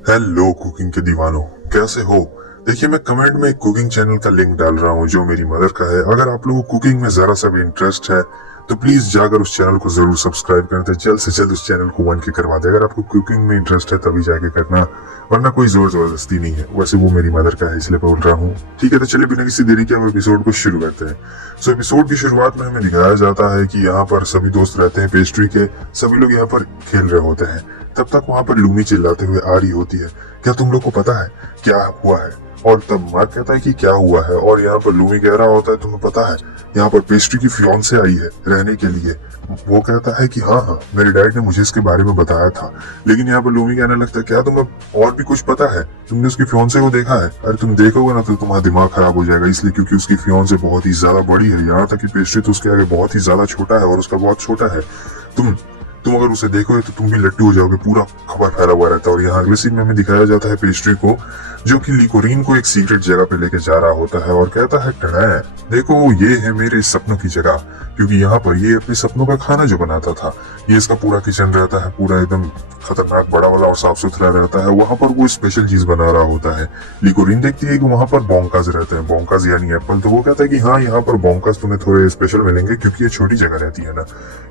Hello cooking के दीवानों, कैसे हो? देखिए, मैं कमेंट में एक कुकिंग चैनल का लिंक डाल रहा हूँ जो मेरी मदर का है। अगर आप लोगों को कुकिंग में जरा सा भी इंटरेस्ट है तो प्लीज जाकर उस चैनल को जरूर सब्सक्राइब कर दे। जल्द से जल्द उस चैनल को 1K करवा दे। अगर आपको कुकिंग में इंटरेस्ट है तभी जाके करना, वरना कोई जोर जबरदस्ती नहीं है। वैसे वो मेरी मदर का है इसलिए बोल रहा हूँ। ठीक है, तो चलिए बिना किसी देरी के हम एपिसोड को शुरू करते हैं। सो एपिसोड की शुरुआत में हमें दिखाया जाता है कि यहाँ पर सभी दोस्त रहते हैं पेस्ट्री के। सभी लोग यहाँ पर खेल रहे होते हैं। तब तक वहां पर लूमी चिल्लाते हुए आ रही होती है, क्या तुम लोग को पता है क्या हुआ है? और तब मार्क कहता है कि क्या हुआ है, और यहाँ पर लूमी कह रहा होता है तुम्हें पता है यहाँ पर पेस्ट्री की फियांसे आई है रहने के लिए। वो कहता है कि हाँ हाँ, मेरे डैड ने मुझे इसके बारे में बताया था। लेकिन यहाँ पर लूमी कहने लगता है क्या तुम्हें और भी कुछ पता है? तुमने उसकी फियांसे को देखा है? अरे तुम देखोगे ना तो तुम्हारा दिमाग खराब हो जाएगा, इसलिए क्योंकि उसकी फियांसे बहुत ही ज्यादा बड़ी है। यहाँ तक कि पेस्ट्री तो उसके आगे बहुत ही ज्यादा छोटा है और उसका बहुत छोटा है। तुम तुम अगर उसे देखोगे तो तुम भी लट्टू हो जाओगे। पूरा खबर फैला हुआ रहता है। और यहाँ अगले सीन में हमें दिखाया जाता है पेस्ट्री को, जो कि लिकोरीन को एक सीक्रेट जगह पे लेके जा रहा होता है और कहता है टड़ै, देखो ये है मेरे सपनों की जगह। क्योंकि यहाँ पर ये अपने सपनों का खाना जो बनाता था, ये इसका पूरा किचन रहता है, पूरा एकदम खतरनाक बड़ा वाला और साफ सुथरा रहता है। वहां पर वो स्पेशल चीज बना रहा होता है। लिकोरीन देखती है कि वहां पर बोंकास रहते हैं, बोंकास यानी एप्पल। तो वो कहता है कि हाँ, यहाँ पर बोंकास तुम्हें थोड़े स्पेशल मिलेंगे क्योंकि ये छोटी जगह रहती है ना।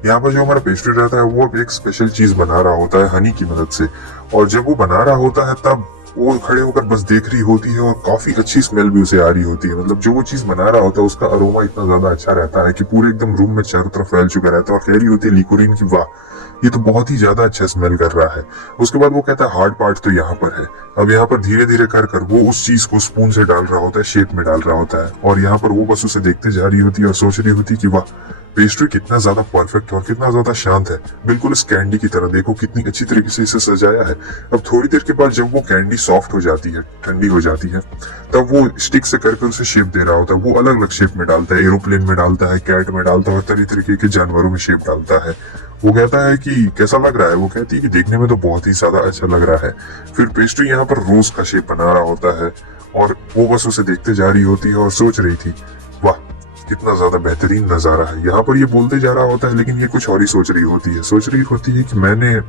यहाँ पर जो हमारा पेस्ट्री रहता है वो एक स्पेशल चीज बना रहा होता है हनी की मदद से। और जब वो बना रहा होता है तब वो खड़े होकर बस देख रही होती है और काफी अच्छी स्मेल भी उसे आ रही होती है। मतलब जो वो चीज बना रहा होता है उसका अरोमा इतना ज्यादा अच्छा रहता है कि पूरे एकदम रूम में चारों तरफ फैल चुका रहता है। और कह रही होती है लिकोरीन की वाह, ये तो बहुत ही ज्यादा अच्छा स्मेल कर रहा है। उसके बाद वो कहता है हार्ड पार्ट तो यहाँ पर है। अब यहाँ पर धीरे धीरे कर कर वो उस चीज को स्पून से डाल रहा होता है, शेप में डाल रहा होता है। और यहाँ पर वो बस उसे देखते जा रही होती है और सोच रही होती है कि वाह, पेस्ट्री कितना ज्यादा परफेक्ट और कितना ज्यादा शांत है, बिल्कुल इस कैंडी की तरह। देखो कितनी अच्छी तरीके से इसे सजाया है। अब थोड़ी देर के बाद जब वो कैंडी सॉफ्ट हो जाती है, ठंडी हो जाती है, तब वो स्टिक से करके उसे शेप दे रहा होता है। वो अलग अलग शेप में डालता है, एरोप्लेन में डालता है, कैट में डालता है और तरह तरीके के जानवरों में शेप डालता है। वो कहता है कि कैसा लग रहा है? वो कहती है कि देखने में तो बहुत ही ज्यादा अच्छा लग रहा है। फिर पेस्ट्री यहाँ पर रोज का शेप बना रहा होता है और वो बस उसे देखते जा रही होती है और सोच रही थी वाह, कितना ज्यादा बेहतरीन नजारा है। यहाँ पर ये बोलते जा रहा होता है लेकिन ये कुछ और ही सोच रही होती है। सोच रही होती है कि मैंने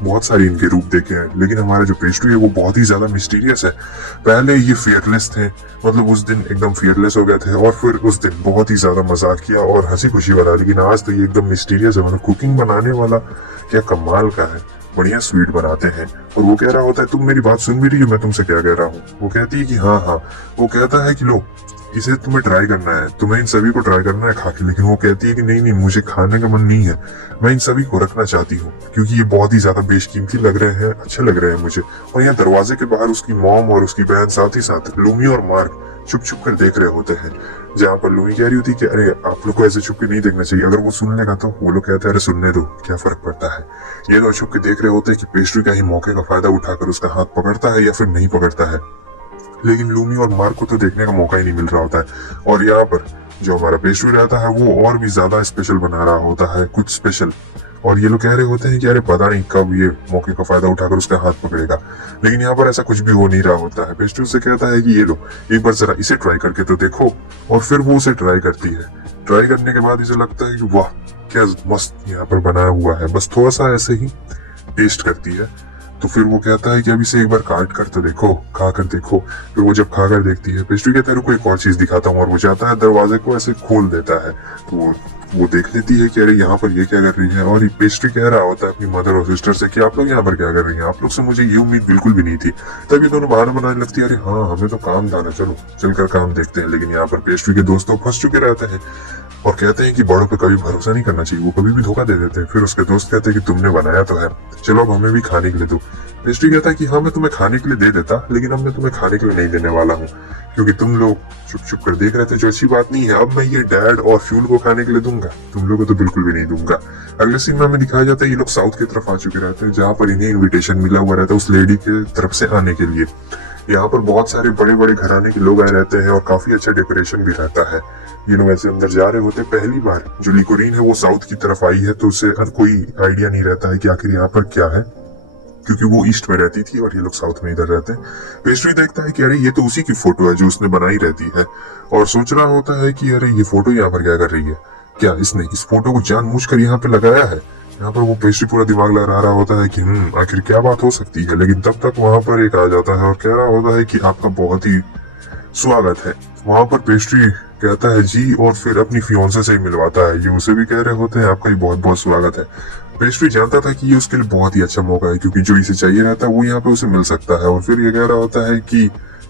बहुत सारे इनके रूप देखे हैं, लेकिन हमारा जो पेस्ट्री है वो बहुत ही ज्यादा मिस्टीरियस है। पहले ये फियरलेस थे, मतलब उस दिन एकदम फियरलेस हो गए थे, और फिर उस दिन बहुत ही ज्यादा मजाक किया और हंसी खुशी वाला, लेकिन आज तो ये एकदम मिस्टीरियस है। मतलब कुकिंग बनाने वाला क्या कमाल का है, बढ़िया स्वीट बनाते हैं। और वो कह रहा होता है तुम मेरी बात सुन भी रही हो मैं तुमसे क्या कह रहा हूँ? वो कहती है कि हाँ हाँ। वो कहता है कि लो, इसे तुम्हें ट्राई करना है, तुम्हें इन सभी को ट्राई करना है खा के। लेकिन वो कहती है कि नहीं नहीं, मुझे खाने का मन नहीं है, मैं इन सभी को रखना चाहती हूँ क्योंकि ये बहुत ही ज्यादा बेशकीमती लग रहे हैं, अच्छे लग रहे हैं मुझे। और यहाँ दरवाजे के बाहर उसकी मॉम और उसकी बहन, साथ ही साथ लूमी और मार्क छुप छुप कर देख रहे होते हैं। जहाँ पर लूमी कह रही होती है कि अरे आप लोग को ऐसे छुप के नहीं देखना चाहिए, अगर वो सुन लेगा तो। वो लोग कहते हैं अरे सुनने दो, क्या फर्क पड़ता है। ये लोग छुप के देख रहे होते हैं कि पेस्ट्री का ही मौके का फायदा उठाकर उसका हाथ पकड़ता है या फिर नहीं पकड़ता है। लेकिन लूमी और मार्क को तो देखने का मौका ही नहीं मिल रहा होता है। और यहाँ पर जो हमारा पेस्ट्री रहता है वो और भी ज्यादा स्पेशल बना रहा होता है, कुछ स्पेशल। और ये लोग कह रहे होते हैं कि अरे पता नहीं कब ये मौके का फायदा उठाकर उसका हाथ पकड़ेगा। लेकिन यहाँ पर ऐसा कुछ भी हो नहीं रहा होता है। पेस्ट्री से कहता है कि ये लो, एक बार जरा इसे ट्राई करके तो देखो। और फिर वो उसे ट्राई करती है। ट्राई करने के बाद इसे लगता है कि वाह, क्या मस्त यहाँ पर बनाया हुआ है। बस थोड़ा सा ऐसे ही टेस्ट करती है। तो फिर वो कहता है कि अब इसे एक बार काट कर तो देखो, खा कर देखो। फिर वो जब खा कर देखती है, पेस्ट्री कहता है रुको एक और चीज दिखाता हूँ, और वो जाता है दरवाजे को ऐसे खोल देता है। तो वो देख लेती है कि अरे यहाँ पर ये क्या कर रही है। और ये पेस्ट्री कह रहा होता है अपनी मदर और सिस्टर से कि आप लोग यहाँ पर क्या कर रही हैं, आप लोग से मुझे ये उम्मीद बिल्कुल भी नहीं थी। तब ये दोनों बहाना बनाने लगती है, अरे हाँ हमें तो काम था ना, चलो चलकर काम देखते हैं। लेकिन यहाँ पर पेस्ट्री के दोस्तों फंस चुके रहते हैं और कहते हैं कि बड़ों पे कभी भरोसा नहीं करना चाहिए, वो कभी भी धोखा दे देते हैं। फिर उसके दोस्त कहते हैं कि तुमने बनाया तो है, चलो अब हमें भी खाने के लिए दो। पेस्ट्री कहता है कि हाँ मैं तुम्हें खाने के लिए दे देता, लेकिन अब मैं तुम्हें खाने के लिए नहीं देने वाला हूँ क्योंकि तुम लोग चुप चुप कर देख रहे थे, जो अच्छी बात नहीं है। अब मैं ये डैड और फ्यूल को खाने के लिए दूंगा, तुम लोगों को तो बिल्कुल भी नहीं दूंगा। अगले सीन में हमें दिखाया जाता है ये लोग साउथ की तरफ आ चुके रहते हैं, जहाँ पर इन्हें इन्विटेशन मिला हुआ रहता है उस लेडी के तरफ से आने के लिए। यहाँ पर बहुत सारे बड़े बड़े घराने के लोग आए रहते हैं और काफी अच्छा डेकोरेशन भी रहता है। ये लोग ऐसे अंदर जा रहे होते, पहली बार जो लिकोरीन है वो साउथ की तरफ आई है, तो उसे कोई आइडिया नहीं रहता है कि आखिर यहाँ पर क्या है, क्योंकि वो ईस्ट में रहती थी और ये लोग साउथ में इधर रहते हैं। पेस्ट्री देखता है कि अरे ये तो उसी की फोटो है जो उसने बनाई रहती है, और सोच रहा होता है कि अरे ये फोटो यहाँ पर क्या कर रही है, क्या इसने इस फोटो को जानबूझकर यहाँ पे लगाया है? यहाँ पर वो पेस्ट्री पूरा दिमाग लगा रहा होता है कि आखिर क्या बात हो सकती है, लेकिन तब तक वहां पर एक आ जाता है और कह रहा होता है कि आपका बहुत ही स्वागत है। वहां पर पेस्ट्री कहता है जी, और फिर अपनी फियोंसे से ही मिलवाता है। ये उसे भी कह रहे होते हैं आपका ही बहुत बहुत स्वागत है। पेस्ट्री जानता था कि ये उसके लिए बहुत ही अच्छा मौका है, क्योंकि जो इसे चाहिए रहता है वो यहाँ पे उसे मिल सकता है। और फिर ये कह रहा होता है कि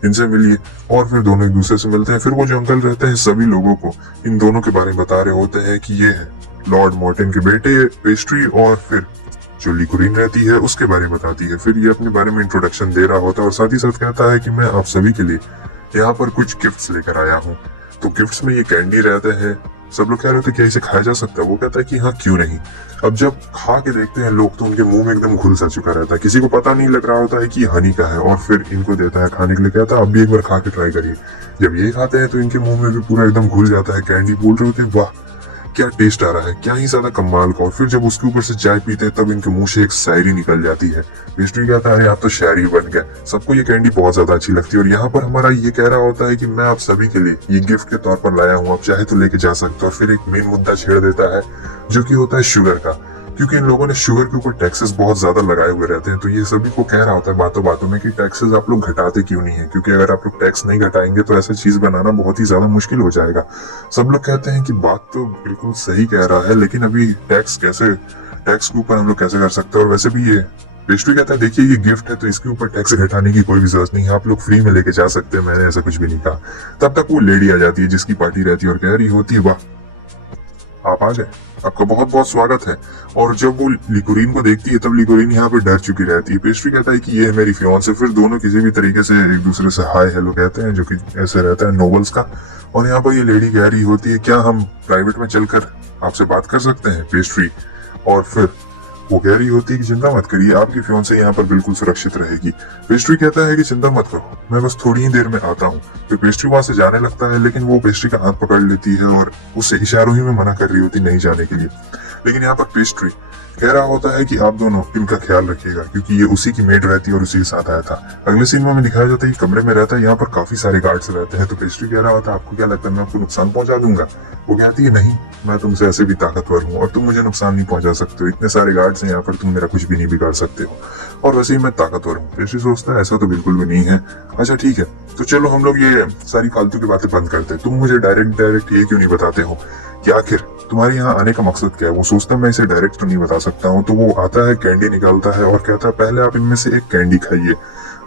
इनसे मिलिए, और फिर दोनों एक दूसरे से मिलते हैं। फिर वो जो अंकल रहते हैं सभी लोगों को इन दोनों के बारे में बता रहे होते हैं कि ये है लॉर्ड मॉर्टिन के बेटे पेस्ट्री, और फिर जो लिकोरीन रहती है उसके बारे में बताती है। फिर ये अपने बारे में इंट्रोडक्शन दे रहा होता है और साथ ही साथ कहता है कि मैं आप सभी के लिए यहाँ पर कुछ गिफ्ट्स लेकर आया हूँ। तो गिफ्ट्स में ये कैंडी रहते हैं। सब लोग कह रहे थे क्या इसे खाया जा सकता है? वो कहता है कि हाँ क्यों नहीं। अब जब खा के देखते हैं लोग तो उनके मुंह में एकदम घुल सा चुका रहता है, किसी को पता नहीं लग रहा होता है कि ये हनी का है। और फिर इनको देता है खाने के लिए, कहता है अब भी एक बार खा के ट्राई करिए। जब ये खाते हैं तो इनके मुंह में भी पूरा एकदम घुल जाता है कैंडी। बोल रहे होते हैं वाह क्या टेस्ट आ रहा है, क्या ही ज्यादा कमाल का। और फिर जब उसके ऊपर से चाय पीते हैं तब इनके मुंह से एक शायरी निकल जाती है। पेस्ट्री कहता है अरे आप तो शायरी बन गए। सबको ये कैंडी बहुत ज्यादा अच्छी लगती है। और यहाँ पर हमारा ये कह रहा होता है कि मैं आप सभी के लिए ये गिफ्ट के तौर पर लाया हूँ, आप चाहे तो लेके जा सकते हो। और फिर एक मेन मुद्दा छेड़ देता है जो कि होता है शुगर का, क्योंकि इन लोगों ने शुगर के ऊपर टैक्सेस बहुत ज्यादा लगाए हुए रहते हैं। तो ये सभी को कह रहा होता है बातों बातों में कि टैक्सेस आप लोग घटाते क्यों नहीं है, क्योंकि अगर आप लोग टैक्स नहीं घटाएंगे तो ऐसा चीज बनाना बहुत ही ज्यादा मुश्किल हो जाएगा। सब लोग कहते हैं कि बात तो बिल्कुल सही कह रहा है, लेकिन अभी टैक्स के ऊपर हम लोग कैसे कर सकते हैं। और वैसे भी ये पेस्ट्री कहता है देखिए ये गिफ्ट है तो इसके ऊपर टैक्स घटाने की कोई भी जरूरत नहीं है, आप लोग फ्री में लेके जा सकते हैं, मैंने ऐसा कुछ भी नहीं कहा। तब तक वो लेडी आ जाती है जिसकी पार्टी रहती है और कह रही होती है वाह आप आ गए, आपका बहुत बहुत स्वागत है। और जब वो लिकोरीन को देखती है तब लिकोरीन यहाँ पे डर चुकी रहती है। पेस्ट्री कहता है कि ये है मेरी फियांसे। फिर दोनों किसी भी तरीके से एक दूसरे से हाय हेलो कहते हैं, जो कि ऐसे रहता है नोबल्स का। और यहाँ पर ये लेडी कह रही होती है क्या हम प्राइवेट में चलकर आपसे बात कर सकते हैं पेस्ट्री। और फिर वो कह रही होती है कि चिंता मत करिए, आपकी फियांसे यहाँ पर बिल्कुल सुरक्षित रहेगी। पेस्ट्री कहता है कि चिंता मत करो, मैं बस थोड़ी ही देर में आता हूँ। तो पेस्ट्री वहां से जाने लगता है, लेकिन वो पेस्ट्री का हाथ पकड़ लेती है और उसे इशारों ही में मना कर रही होती नहीं जाने के लिए। लेकिन यहाँ पर पेस्ट्री कह रहा होता है कि आप दोनों इनका ख्याल रखिएगा, क्योंकि ये उसी की मेड रहती है और उसी के साथ आया था। अगले सीन में हमें दिखाया जाता है कि कमरे में रहता है, यहाँ पर काफी सारे गार्ड्स रहते हैं। तो पेस्ट्री कह रहा होता है आपको क्या लगता है मैं आपको नुकसान पहुंचा दूंगा? वो कहती है नहीं, मैं तुमसे ऐसे भी ताकतवर हूँ और तुम मुझे नुकसान नहीं पहुंचा सकते हो, इतने सारे गार्ड्स हैं यहाँ पर, तुम मेरा कुछ भी नहीं बिगाड़ सकते हो, और वैसे ही मैं ताकतवर हूँ। पेस्ट्री सोचता है ऐसा तो बिल्कुल भी नहीं है। अच्छा ठीक है, तो चलो हम लोग ये सारी फालतू की बातें बंद करते हैं। तुम मुझे डायरेक्ट ये क्यों नहीं बताते हो कि आखिर तुम्हारे यहाँ आने का मकसद क्या है? वो सोचता है मैं इसे डायरेक्ट तो नहीं बता सकता हूँ। तो वो आता है, कैंडी निकालता है और कहता है पहले आप इनमें से एक कैंडी खाइए।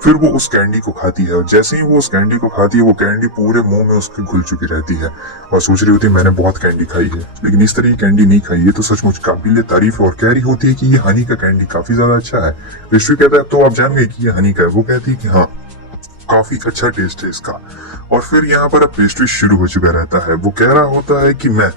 फिर वो उस कैंडी को खाती है और जैसे ही वो उस कैंडी को खाती है वो कैंडी पूरे मुंह में उसके घुल चुकी रहती है और सोच रही होती है मैंने बहुत कैंडी खाई है, लेकिन इस तरह की कैंडी नहीं खाई है तो सचमुच काबिल तारीफ है। और कह रही होती है कि ये हनी का कैंडी काफी ज्यादा अच्छा है। पेस्ट्री कहता है तो आप जान गए कि ये हनी का है? वो कहती है कि हाँ काफी अच्छा टेस्ट है इसका। और फिर यहाँ पर अब पेस्ट्री शुरू हो चुका रहता है। वो कह रहा होता है कि मैं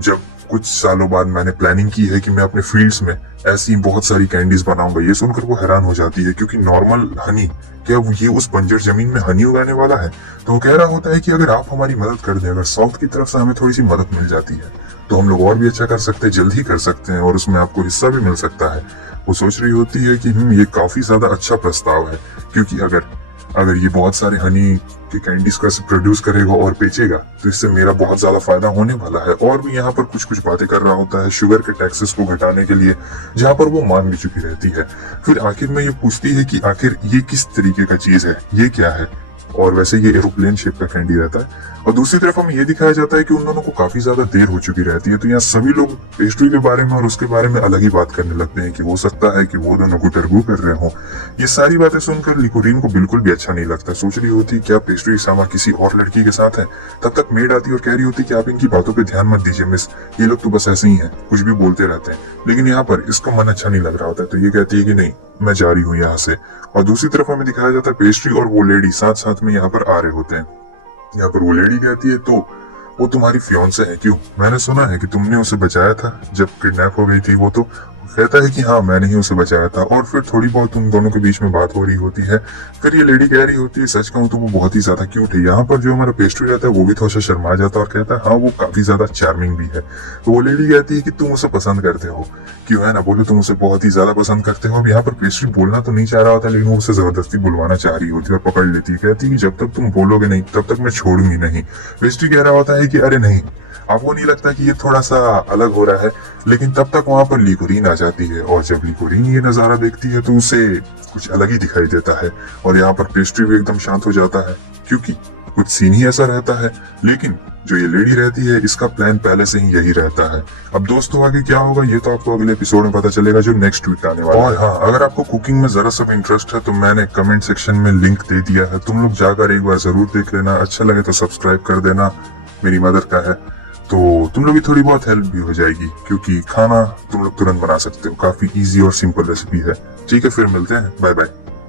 जब कुछ सालों बाद मैंने प्लानिंग की है कि मैं अपने फील्ड्स में ऐसी बहुत सारी कैंडीज बनाऊंगा। ये सुनकर वो हैरान हो जाती है, क्योंकि नॉर्मल हनी क्या ये उस बंजर जमीन में हनी उगाने वाला है? तो वो कह रहा होता है कि अगर आप हमारी मदद कर दें, अगर साउथ की तरफ से हमें थोड़ी सी मदद मिल जाती है तो हम लोग और भी अच्छा कर सकते हैं, जल्द ही कर सकते हैं और उसमें आपको हिस्सा भी मिल सकता है। वो सोच रही होती है कि ये काफी ज्यादा अच्छा प्रस्ताव है, क्योंकि अगर ये बहुत सारे हनी के कैंडीज को ऐसे प्रोड्यूस करेगा और बेचेगा तो इससे मेरा बहुत ज्यादा फायदा होने वाला है। और भी यहाँ पर कुछ बातें कर रहा होता है शुगर के टैक्सेस को घटाने के लिए, जहाँ पर वो मान भी चुकी रहती है। फिर आखिर में ये पूछती है कि आखिर ये किस तरीके का चीज है, ये क्या है? और वैसे ये एरोप्लेन शेप का कैंडी रहता है। और दूसरी तरफ हमें ये दिखाया जाता है कि उन दोनों को काफी ज्यादा देर हो चुकी रहती है। तो यहाँ सभी लोग पेस्ट्री के बारे में और उसके बारे में अलग ही बात करने लगते हैं कि हो सकता है कि वो दोनों गुटरगू कर रहे हो। ये सारी बातें सुनकर लिकोरीन को बिल्कुल भी अच्छा नहीं लगता। सोच रही होती क्या पेस्ट्री सामा किसी और लड़की के साथ है। तब तक मेड आती और कह रही होती कि आप इनकी बातों पे ध्यान मत दीजिए मिस, ये लोग तो बस ऐसे ही हैं, कुछ भी बोलते रहते हैं। लेकिन यहाँ पर इसका मन अच्छा नहीं लग रहा होता है, तो ये कहती है कि नहीं मैं जा रही हूँ यहाँ से। और दूसरी तरफ हमें दिखाया जाता है पेस्ट्री और वो लेडी साथ साथ में यहाँ पर आ रहे होते हैं। यहाँ पर वो लेडी कहती है तो वो तुम्हारी फियांसे है क्यों? मैंने सुना है कि तुमने उसे बचाया था जब किडनैप हो गई थी वो। तो कहता है कि हाँ मैंने ही उसे बचाया था। और फिर थोड़ी बहुत उन दोनों के बीच में बात हो रही होती है। फिर ये लेडी कह रही होती है सच कहूँ तो वो बहुत ही ज्यादा क्यूट है। यहाँ पर जो हमारा पेस्ट्री रहता है वो भी थोड़ा सा शर्मा जाता है और कहता है हाँ वो काफी ज्यादा चार्मिंग भी है। तो वो लेडी कहती है कि तुम उसे पसंद करते हो, क्यों है ना, बोले तुम उसे बहुत ही ज्यादा पसंद करते हो। अब यहाँ पर पेस्ट्री बोलना तो नहीं चाह रहा होता, लेकिन वो उसे जबरदस्ती बुलवाना चाह रही होती है और पकड़ लेती है। कहती है कि जब तक तुम बोलोगे नहीं तब तक मैं छोड़ूंगी नहीं। पेस्ट्री कह रहा होता है कि अरे नहीं, आपको नहीं लगता कि ये थोड़ा सा अलग हो रहा है, लेकिन तब तक वहां पर लिकोरीन आ जाती है और जब लिकोरीन ये नजारा देखती है तो उसे कुछ अलग ही दिखाई देता है और यहाँ पर पेस्ट्री भी एकदम शांत हो जाता है क्योंकि कुछ सीन ही ऐसा रहता है। लेकिन जो ये लेडी रहती है इसका प्लान पहले से ही यही रहता है। अब दोस्तों आगे क्या होगा ये तो आपको अगले एपिसोड में पता चलेगा जो नेक्स्ट वीक आने वाला है। और हाँ, अगर आपको कुकिंग में जरा सा भी इंटरेस्ट है तो मैंने कमेंट सेक्शन में लिंक दे दिया है, तुम लोग जाकर एक बार जरूर देख लेना। अच्छा लगे तो सब्सक्राइब कर देना, मेरी मदर का है तो तुम लोग की थोड़ी बहुत हेल्प भी हो जाएगी क्योंकि खाना तुम लोग तुरंत बना सकते हो, काफी इजी और सिंपल रेसिपी है। ठीक है, फिर मिलते हैं, बाय बाय।